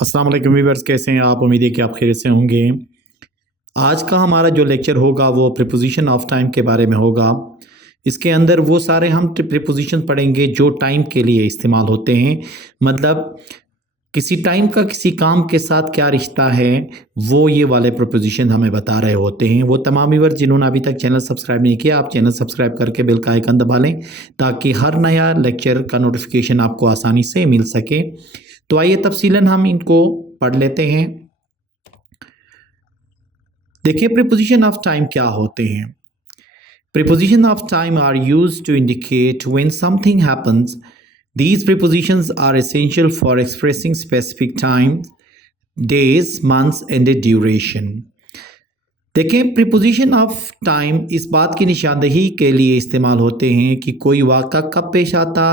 अस्सलाम वालेकुम व्यूअर्स, कैसे हैं आप? उम्मीद है कि आप खैरियत से होंगे। आज का हमारा जो लेक्चर होगा वो प्रीपोजिशन ऑफ टाइम के बारे में होगा। इसके अंदर वो सारे हम प्रीपोजिशन पढ़ेंगे जो टाइम के लिए इस्तेमाल होते हैं। मतलब किसी टाइम का किसी काम के साथ क्या रिश्ता है, वो ये वाले प्रीपोजिशन हमें बता रहे होते हैं। वो तमाम व्यूअर्स जिन्होंने अभी तक चैनल सब्सक्राइब नहीं किया, आप चैनल सब्सक्राइब करके बेल का आइकन दबा लें ताकि हर नया लेक्चर का नोटिफिकेशन आपको आसानी से मिल सके। तो आइए तफसीलन हम इनको पढ़ लेते हैं। देखिए प्रीपोजिशन ऑफ टाइम क्या होते हैं। Preposition of time are used to indicate when something happens. These prepositions are essential for expressing specific time, days, months and a duration. देखें, प्रीपोजिशन ऑफ टाइम इस बात की निशानदही के लिए इस्तेमाल होते हैं कि कोई वाक़ा कब पेश आता।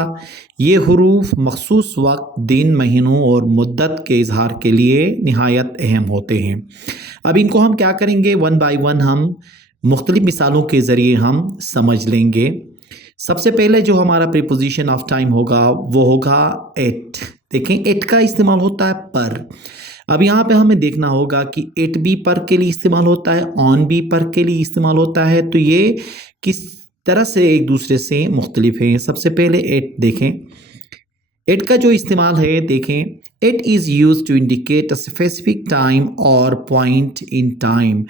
ये हुरूफ मखसूस वक्त, दिन, महीनों और मुद्दत के इजहार के लिए निहायत अहम होते हैं। अब इनको हम क्या करेंगे, वन बाय वन हम मुख्तलिफ मिसालों के ज़रिए हम समझ लेंगे। सबसे पहले जो हमारा प्रीपोजिशन ऑफ टाइम होगा वो होगा एट। देखें, एट का इस्तेमाल होता है पर। अब यहाँ पे हमें देखना होगा कि एट भी पर के लिए इस्तेमाल होता है, ऑन भी पर के लिए इस्तेमाल होता है। तो ये किस तरह से एक दूसरे से मुख्तलिफ हैं। सबसे पहले एट देखें, एट का जो इस्तेमाल है देखें, at is use to indicate a specific time और पॉइंट इन टाइम।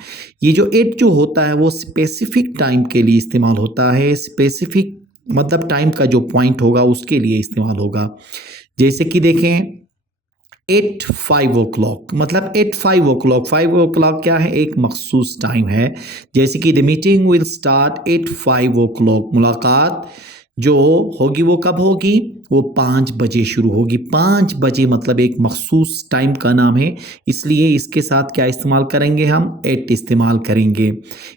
ये जो एट जो होता है वो स्पेसिफिक टाइम के लिए इस्तेमाल होता है। स्पेसिफिक मतलब टाइम का जो पॉइंट होगा उसके लिए इस्तेमाल होगा। जैसे कि देखें, एट 5 o'clock, मतलब एट 5 o'clock। 5 o'clock क्या है, एक मखसूस टाइम है। जैसे कि the meeting will start at 5 o'clock। मुलाकात जो होगी वो कब होगी, वो 5 बजे शुरू होगी। 5 बजे मतलब एक मखसूस टाइम का नाम है, इसलिए इसके साथ क्या इस्तेमाल करेंगे, हम एट इस्तेमाल करेंगे।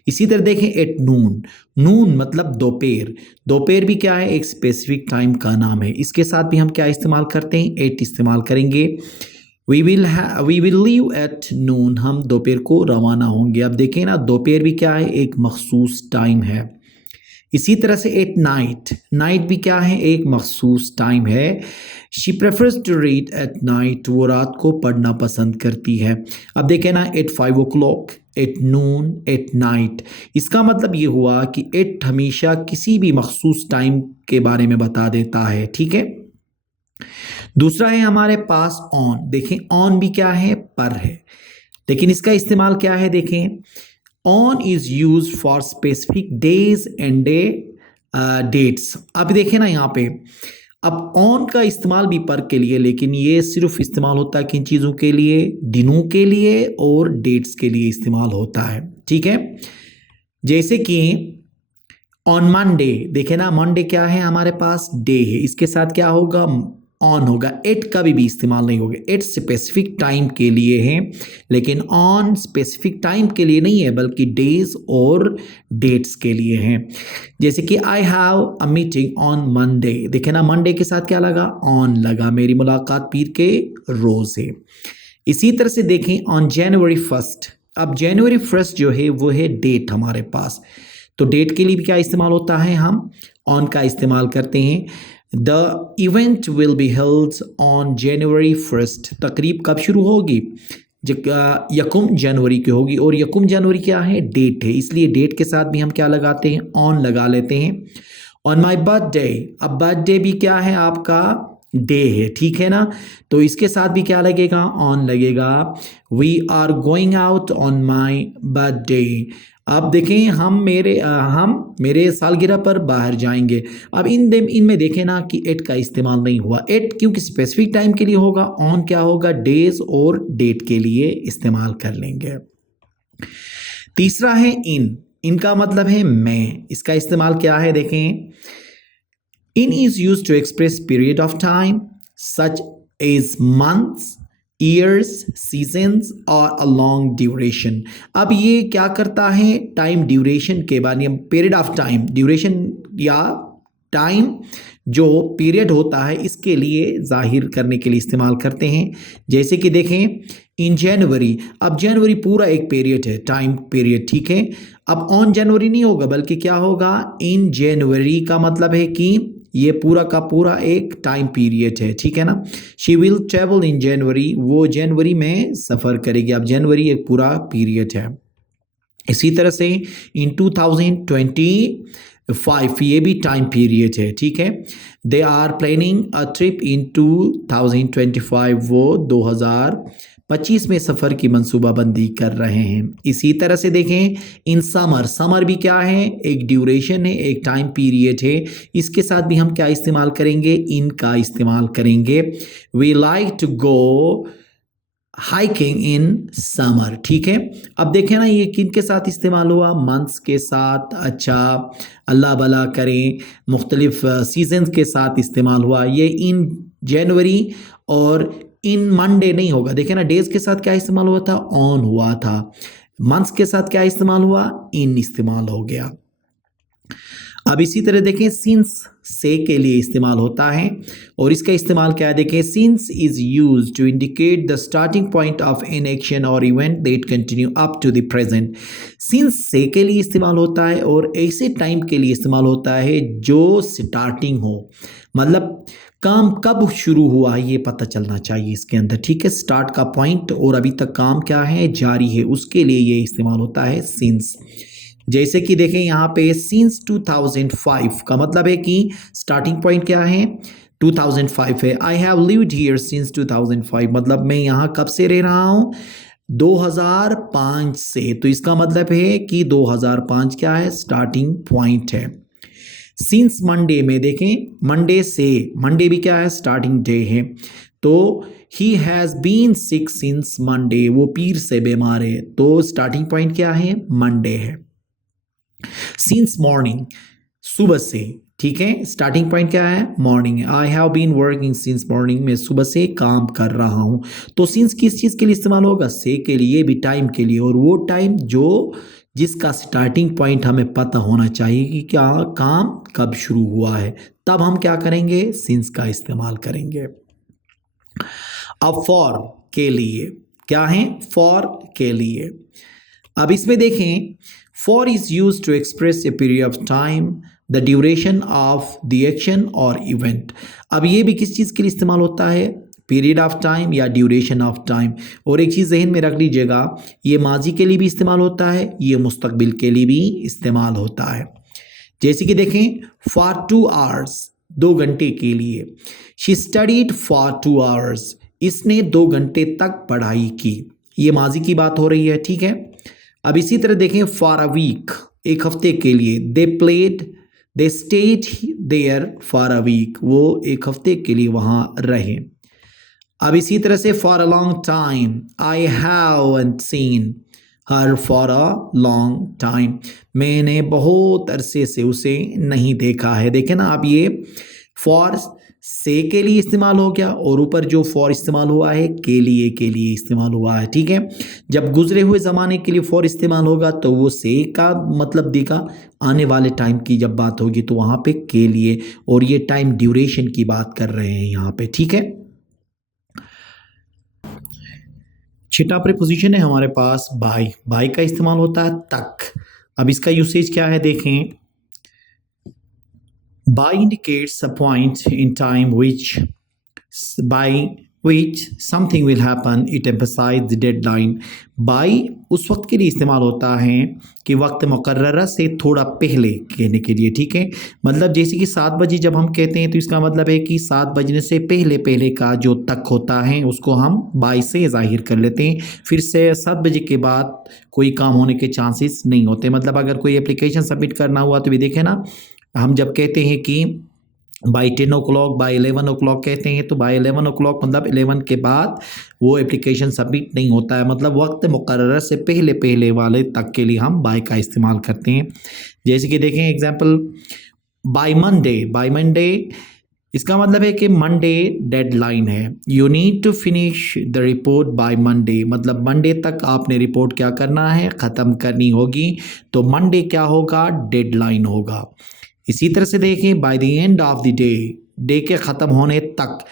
इसी तरह देखें, एट नून। नून मतलब दोपहर। दोपहर भी क्या है, एक स्पेसिफिक टाइम का नाम है। इसके साथ भी हम क्या इस्तेमाल करते हैं, एट इस्तेमाल करेंगे। We will leave at noon, हम दोपहर को रवाना होंगे। अब देखें ना, दोपहर भी क्या है, एक मखसूस टाइम है। इसी तरह से एट नाइट। नाइट भी क्या है, एक मखसूस टाइम है। She prefers to read at night, वो रात को पढ़ना पसंद करती है। अब देखें ना, at 5 o'clock, at noon, at night. इसका मतलब ये हुआ कि एट हमेशा किसी भी मखसूस टाइम के बारे में बता देता है। ठीक है। दूसरा है हमारे पास ऑन। देखें, ऑन भी क्या है, पर है, लेकिन इसका इस्तेमाल क्या है, देखें, on is use for specific days and day dates. अब देखें ना यहाँ पे, अब ऑन का इस्तेमाल भी पर के लिए, लेकिन ये सिर्फ इस्तेमाल होता है किन चीज़ों के लिए, दिनों के लिए और डेट्स के लिए इस्तेमाल होता है। ठीक है। जैसे कि ऑन मंडे, देखें ना, मंडे क्या है, हमारे पास डे है, इसके साथ क्या होगा, ऑन होगा। एट का भी इस्तेमाल नहीं होगा। एट स्पेसिफिक टाइम के लिए है, लेकिन ऑन स्पेसिफिक टाइम के लिए नहीं है, बल्कि डेज और डेट्स के लिए है। जैसे कि I have a meeting on Monday. देखे ना, मंडे के साथ क्या लगा, ऑन लगा, मेरी मुलाकात पीर के रोज है। इसी तरह से देखें, ऑन जनवरी 1st। अब जनवरी 1st जो है वो है डेट हमारे पास, तो डेट के लिए भी क्या इस्तेमाल होता है, हम ऑन का इस्तेमाल करते हैं। The event will be held on January 1st। तकरीब कब शुरू होगी, यकुम जनवरी की होगी, और यकुम जनवरी क्या है, डेट है, इसलिए डेट के साथ भी हम क्या लगाते हैं, ऑन लगा लेते हैं। On my birthday. अब बर्थडे भी क्या है, आपका डे है। ठीक है ना, तो इसके साथ भी क्या लगेगा, ऑन लगेगा। We are going out on my birthday. अब देखें, हम मेरे सालगिरह पर बाहर जाएंगे। अब इनमें देखें ना कि एट का इस्तेमाल नहीं हुआ। एट क्योंकि स्पेसिफिक टाइम के लिए होगा, ऑन क्या होगा, डेज और डेट के लिए इस्तेमाल कर लेंगे। तीसरा है इन। इनका मतलब है मैं। इसका इस्तेमाल क्या है, देखें, in is use to express period of time such as months, years, seasons और अ लॉन्ग ड्यूरेशन। अब ये क्या करता है, टाइम ड्यूरेशन के बारे में, पीरियड ऑफ टाइम, ड्यूरेशन या टाइम जो पीरियड होता है इसके लिए जाहिर करने के लिए इस्तेमाल करते हैं। जैसे कि देखें, इन जनवरी। अब जनवरी पूरा एक पीरियड है, टाइम पीरियड। ठीक है। अब ऑन जनवरी नहीं होगा, बल्कि क्या होगा, इन जनवरी का मतलब है कि ये पूरा का पूरा एक टाइम पीरियड है, ठीक है ना। शी विल ट्रेवल इन जनवरी, वो जनवरी में सफ़र करेगी। अब जनवरी एक पूरा पीरियड है। इसी तरह से इन 2025 ये भी टाइम पीरियड है, ठीक है। They are planning a trip in 2025, वो 2025 में सफ़र की मंसूबाबंदी कर रहे हैं। इसी तरह से देखें इन समर, समर भी क्या है, एक ड्यूरेशन है, एक टाइम पीरियड है। इसके साथ भी हम क्या इस्तेमाल करेंगे, इन का इस्तेमाल करेंगे। We like to go hiking in summer, ठीक है। अब देखें ना ये किन के साथ इस्तेमाल हुआ, मंथ्स के साथ। अच्छा, अल्लाह भला करें, मुख्तलिफ सीजन्स के साथ इस्तेमाल हुआ। ये इन जनवरी और इन मंडे नहीं होगा। देखें ना डेज के साथ क्या इस्तेमाल हुआ था, ऑन हुआ था। मंथ्स के साथ क्या इस्तेमाल हुआ, इन इस्तेमाल हो गया। अब इसी तरह देखें सिंस से के लिए इस्तेमाल होता है और इसका इस्तेमाल क्या है, देखें since is used to indicate the starting point of an action और event that continue up to the present. Since से के लिए इस्तेमाल होता है और ऐसे टाइम के लिए इस्तेमाल होता है जो स्टार्टिंग हो, मतलब काम कब शुरू हुआ है ये पता चलना चाहिए इसके अंदर, ठीक है। स्टार्ट का पॉइंट और अभी तक काम क्या है, जारी है, उसके लिए ये इस्तेमाल होता है सिंस। जैसे कि देखें यहाँ पे सिंस 2005 का मतलब है कि स्टार्टिंग पॉइंट क्या है, 2005 है। I have lived here since 2005, मतलब मैं यहाँ कब से रह रहा हूँ, 2005 से। तो इसका मतलब है कि 2005 क्या है, स्टार्टिंग पॉइंट है। सिंस मंडे में देखें मंडे से, मंडे भी क्या है, स्टार्टिंग डे है। तो he has been sick since Monday, वो पीर से बीमार है, तो स्टार्टिंग पॉइंट क्या है, मंडे है। सिंस मॉर्निंग, सुबह से, ठीक है, स्टार्टिंग पॉइंट क्या है, मॉर्निंग है। I have been working since morning, मैं सुबह से काम कर रहा हूँ। तो सिंस किस चीज़ के लिए इस्तेमाल होगा, से के लिए, भी टाइम के लिए, और वो टाइम जो जिसका स्टार्टिंग पॉइंट हमें पता होना चाहिए कि क्या काम कब शुरू हुआ है, तब हम क्या करेंगे, सिंस का इस्तेमाल करेंगे। अब फॉर के लिए क्या है, फॉर के लिए। अब इसमें देखें for is use to express a period of time, the duration of the action और इवेंट। अब ये भी किस चीज़ के लिए इस्तेमाल होता है, पीरियड ऑफ टाइम या ड्यूरेशन ऑफ टाइम। और एक चीज़ जहन में रख लीजिएगा, ये माजी के लिए भी इस्तेमाल होता है, ये मुस्तकबिल के लिए भी इस्तेमाल होता है। जैसे कि देखें फॉर 2 आवर्स, 2 घंटे के लिए। शी स्टडीड फॉर 2 आवर्स, इसने 2 घंटे तक पढ़ाई की, ये माजी की बात हो रही है, ठीक है। अब इसी तरह देखें फॉर अ वीक, एक हफ्ते के लिए। They played, they stayed there for a week, वो एक हफ्ते के लिए वहाँ रहे। अब इसी तरह से for a long time, I haven't seen her for a long time, मैंने बहुत अरसे से उसे नहीं देखा है। देखें ना, अब ये फॉर से के लिए इस्तेमाल हो गया और ऊपर जो फॉर इस्तेमाल हुआ है के लिए इस्तेमाल हुआ है, ठीक है। जब गुजरे हुए ज़माने के लिए फॉर इस्तेमाल होगा तो वो से का मतलब देगा, आने वाले टाइम की जब बात होगी तो वहाँ पे के लिए, और ये टाइम ड्यूरेशन की बात कर रहे हैं यहाँ पे, ठीक है। छठा प्रीपोजिशन है हमारे पास बाय, बाय का इस्तेमाल होता है तक। अब इसका यूसेज क्या है देखें, by indicates a point in time by which something will happen, it emphasizes the deadline। by उस वक्त के लिए इस्तेमाल होता है कि वक्त मुकर्ररा से थोड़ा पहले कहने के लिए, ठीक है। मतलब जैसे कि 7 बजे जब हम कहते हैं तो इसका मतलब है कि 7 बजने से पहले पहले का जो तक होता है उसको हम बाय से ज़ाहिर कर लेते हैं। फिर से 7 बजे के बाद कोई काम होने के चांसेस नहीं होते। मतलब अगर कोई एप्लीकेशन सबमिट करना हुआ तो भी देखें ना, हम जब कहते हैं कि by 10 o'clock, by 11 o'clock कहते हैं, तो बाई 11 ओ क्लॉक मतलब 11 के बाद वो एप्लीकेशन सबमिट नहीं होता है। मतलब वक्त मुकर्रर से पहले पहले वाले तक के लिए हम बाय का इस्तेमाल करते हैं। जैसे कि देखें example by Monday, by Monday इसका मतलब है कि मंडे डेडलाइन है। You need to finish the report by Monday, मतलब मंडे तक आपने रिपोर्ट क्या करना है, ख़त्म करनी होगी। तो मंडे क्या होगा, डेडलाइन होगा। इसी तरह से देखें by the end of the day, day के ख़त्म होने तक।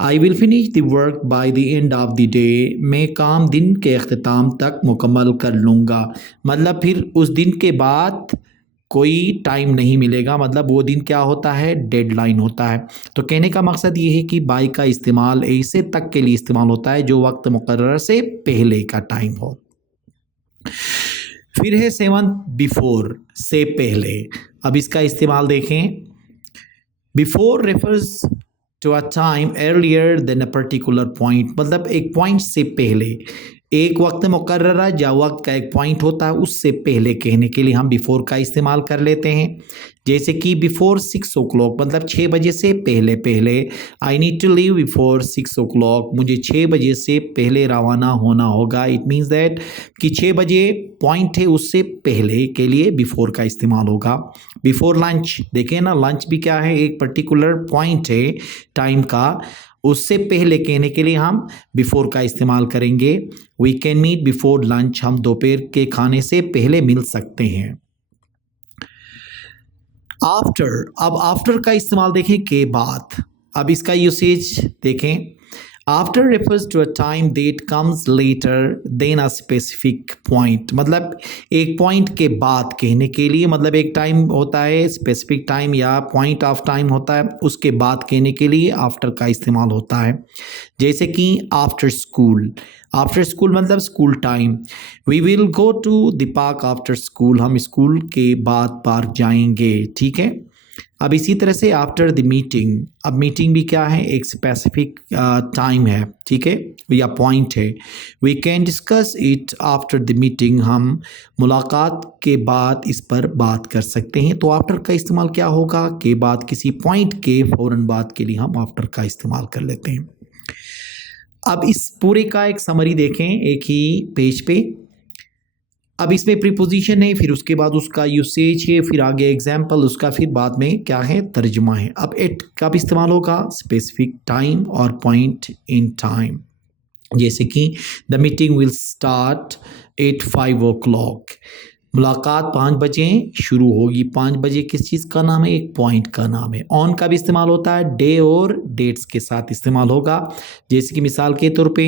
I will finish the work by the end of the day, मैं काम दिन के अख्ताम तक मुकम्मल कर लूँगा। मतलब फिर उस दिन के बाद कोई टाइम नहीं मिलेगा, मतलब वो दिन क्या होता है, डेडलाइन होता है। तो कहने का मकसद ये है कि बाय का इस्तेमाल ऐसे तक के लिए इस्तेमाल होता है जो वक्त मुकर्रर से पहले का टाइम हो। फिर है 7 बिफोर, से पहले। अब इसका इस्तेमाल देखें। Before refers to a time earlier than a particular point, मतलब एक पॉइंट से पहले, एक वक्त मुकर्ररा या वक्त का एक पॉइंट होता है उससे पहले कहने के लिए हम बिफोर का इस्तेमाल कर लेते हैं। जैसे कि बिफोर 6 o'clock, मतलब 6 बजे से पहले पहले। I need to leave before 6 o'clock, मुझे 6 बजे से पहले रवाना होना होगा। इट मीन्स दैट कि 6 बजे पॉइंट है, उससे पहले के लिए बिफोर का इस्तेमाल होगा। बिफोर लंच, देखें ना, लंच भी क्या है, एक पर्टिकुलर पॉइंट है टाइम का, उससे पहले कहने के लिए हम बिफोर का इस्तेमाल करेंगे। We can meet before lunch, हम दोपहर के खाने से पहले मिल सकते हैं। आफ्टर, अब आफ्टर का इस्तेमाल देखें, के बाद। अब इसका यूसेज देखें। After refers to a time that comes later than a specific point, मतलब एक पॉइंट के बाद कहने के लिए, मतलब एक टाइम होता है स्पेसिफिक टाइम या पॉइंट ऑफ टाइम होता है, उसके बाद कहने के लिए आफ्टर का इस्तेमाल होता है। जैसे कि आफ्टर स्कूल, आफ्टर स्कूल मतलब school time. We will go to the park after school, हम स्कूल के बाद पार्क जाएंगे, ठीक है। अब इसी तरह से आफ्टर द मीटिंग, अब मीटिंग भी क्या है, एक स्पेसिफिक टाइम है, ठीक है, या पॉइंट है। We can discuss it after the meeting, हम मुलाकात के बाद इस पर बात कर सकते हैं। तो आफ्टर का इस्तेमाल क्या होगा, के बाद, किसी पॉइंट के फ़ौरन बाद के लिए हम आफ्टर का इस्तेमाल कर लेते हैं। अब इस पूरे का एक समरी देखें एक ही पेज पे। अब इसमें प्रीपोजिशन है, फिर उसके बाद उसका यूसेज है, फिर आगे एग्जाम्पल, उसका फिर बाद में क्या है, तर्जुमा है। अब एट कब इस्तेमाल होगा, स्पेसिफिक टाइम और पॉइंट इन टाइम। जैसे कि the meeting will start at 5 o'clock, मुलाकात 5 बजे शुरू होगी। 5 बजे किस चीज़ का नाम है, एक पॉइंट का नाम है। ऑन का भी इस्तेमाल होता है, डे और डेट्स के साथ इस्तेमाल होगा। जैसे कि मिसाल के तौर पे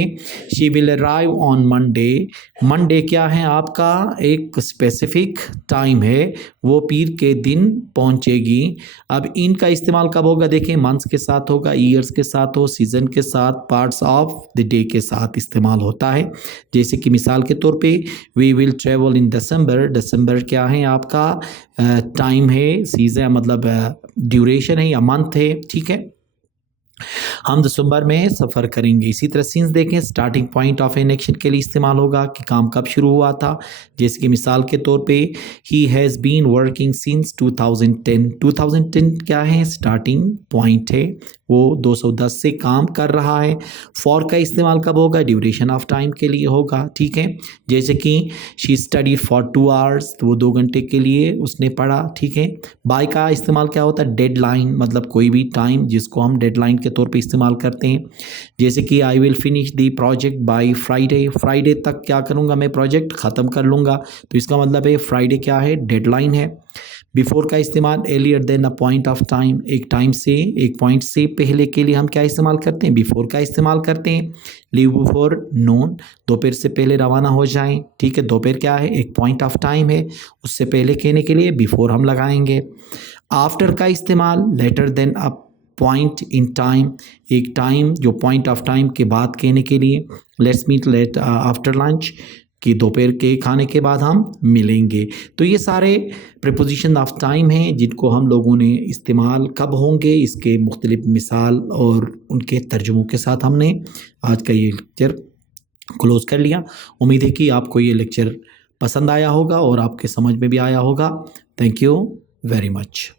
she will arrive on Monday, Monday क्या है आपका, एक स्पेसिफिक टाइम है, वो पीर के दिन पहुंचेगी। अब इनका इस्तेमाल कब होगा, देखें, मंथ्स के साथ होगा, ईयर्स के साथ हो, सीजन के साथ, पार्ट्स ऑफ द डे के साथ इस्तेमाल होता है। जैसे कि मिसाल के तौर पे वी विल ट्रेवल इन दिसंबर, दिसंबर क्या है आपका, टाइम है, सीजन मतलब ड्यूरेशन है या मंथ है, ठीक है, हम दिसंबर में सफ़र करेंगे। इसी तरह सिंस देखें, starting point of an action के लिए इस्तेमाल होगा कि काम कब शुरू हुआ था। जैसे कि मिसाल के तौर पे ही हैज़ बीन वर्किंग सिंस 2010, 2010 क्या है, स्टार्टिंग पॉइंट है, वो 210 से काम कर रहा है। फॉर का इस्तेमाल कब होगा, ड्यूरेशन ऑफ टाइम के लिए होगा, ठीक है। जैसे कि शी स्टडीड फॉर 2 hours, तो वो 2 घंटे के लिए उसने पढ़ा, ठीक है। बाय का इस्तेमाल क्या होता है, डेडलाइन, मतलब कोई भी टाइम जिसको हम डेडलाइन के तौर पे इस्तेमाल करते हैं। जैसे कि I will finish the project by Friday, Friday तक क्या करूँगा, मैं प्रोजेक्ट ख़त्म कर लूँगा। तो इसका मतलब है फ्राइडे क्या है, डेडलाइन है। बिफोर का इस्तेमाल earlier than a point of time, एक टाइम से, एक पॉइंट से पहले के लिए हम क्या इस्तेमाल करते हैं, बिफोर का इस्तेमाल करते हैं। लीव बिफोर नून, दोपहर से पहले रवाना हो जाएं, ठीक है। दोपहर क्या है, एक पॉइंट ऑफ टाइम है, उससे पहले कहने के लिए बिफोर हम लगाएंगे। आफ्टर का इस्तेमाल later than a point in time, एक टाइम जो पॉइंट ऑफ टाइम के बाद कहने के लिए। Let's meet late after lunch, कि दोपहर के खाने के बाद हम मिलेंगे। तो ये सारे प्रीपोजिशन ऑफ टाइम हैं जिनको हम लोगों ने इस्तेमाल कब होंगे, इसके मुख्तलिफ मिसाल और उनके तर्जुमों के साथ हमने आज का ये लेक्चर क्लोज कर लिया। उम्मीद है कि आपको ये लेक्चर पसंद आया होगा और आपके समझ में भी आया होगा। Thank you very much.